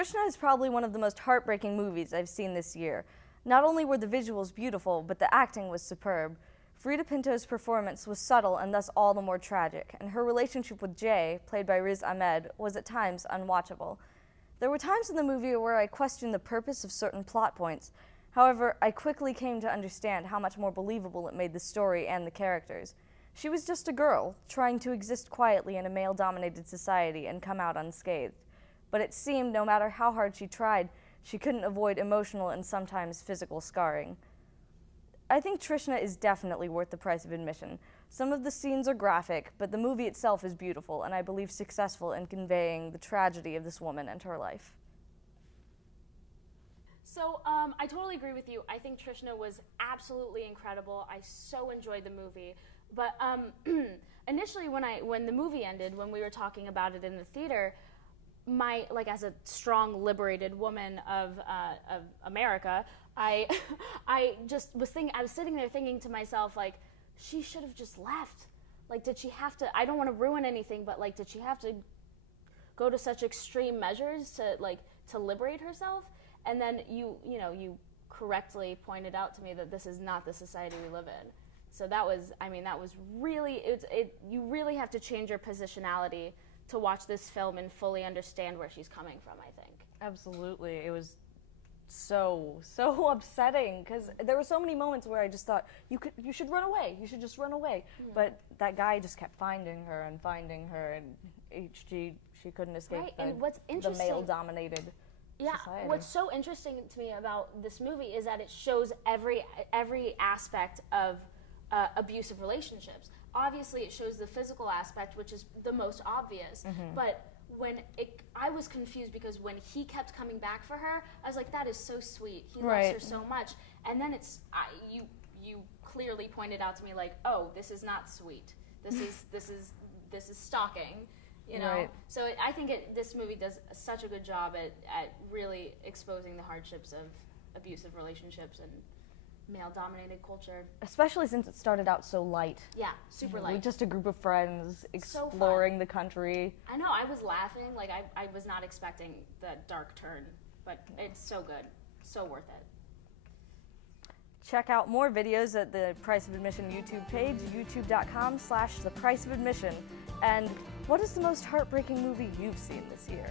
Trishna is probably one of the most heartbreaking movies I've seen this year. Not only were the visuals beautiful, but the acting was superb. Frida Pinto's performance was subtle and thus all the more tragic, and her relationship with Jay, played by Riz Ahmed, was at times unwatchable. There were times in the movie where I questioned the purpose of certain plot points. However, I quickly came to understand how much more believable it made the story and the characters. She was just a girl, trying to exist quietly in a male-dominated society and come out unscathed. But it seemed no matter how hard she tried, she couldn't avoid emotional and sometimes physical scarring. I think Trishna is definitely worth the price of admission. Some of the scenes are graphic, but the movie itself is beautiful and I believe successful in conveying the tragedy of this woman and her life. So I totally agree with you. I think Trishna was absolutely incredible. I so enjoyed the movie. But initially when the movie ended, when we were talking about it in the theater, as a strong, liberated woman of America, I was sitting there thinking to myself, like, she should have just left. Like, did she have to, I don't want to ruin anything, but like, did she have to go to such extreme measures to liberate herself? And then you correctly pointed out to me that this is not the society we live in. So that was really, you really have to change your positionality to watch this film and fully understand where she's coming from, I think. Absolutely. It was so upsetting because there were so many moments where I just thought, you should run away. You should just run away. Mm-hmm. But that guy just kept finding her, and she couldn't escape the male-dominated society. What's so interesting to me about this movie is that it shows every aspect of abusive relationships. Obviously, it shows the physical aspect, which is the most obvious. Mm-hmm. But I was confused because when he kept coming back for her, I was like, that is so sweet. He loves her so much. And then you clearly pointed out to me, like, oh, this is not sweet. This is stalking. You know. Right. So I think this movie does such a good job at really exposing the hardships of abusive relationships and male-dominated culture. Especially since it started out so light. Yeah, super light. Just a group of friends exploring the country. I know, I was laughing. Like, I was not expecting that dark turn, but it's so good. So worth it. Check out more videos at the Price of Admission YouTube page, youtube.com/thepriceofadmission. And what is the most heartbreaking movie you've seen this year?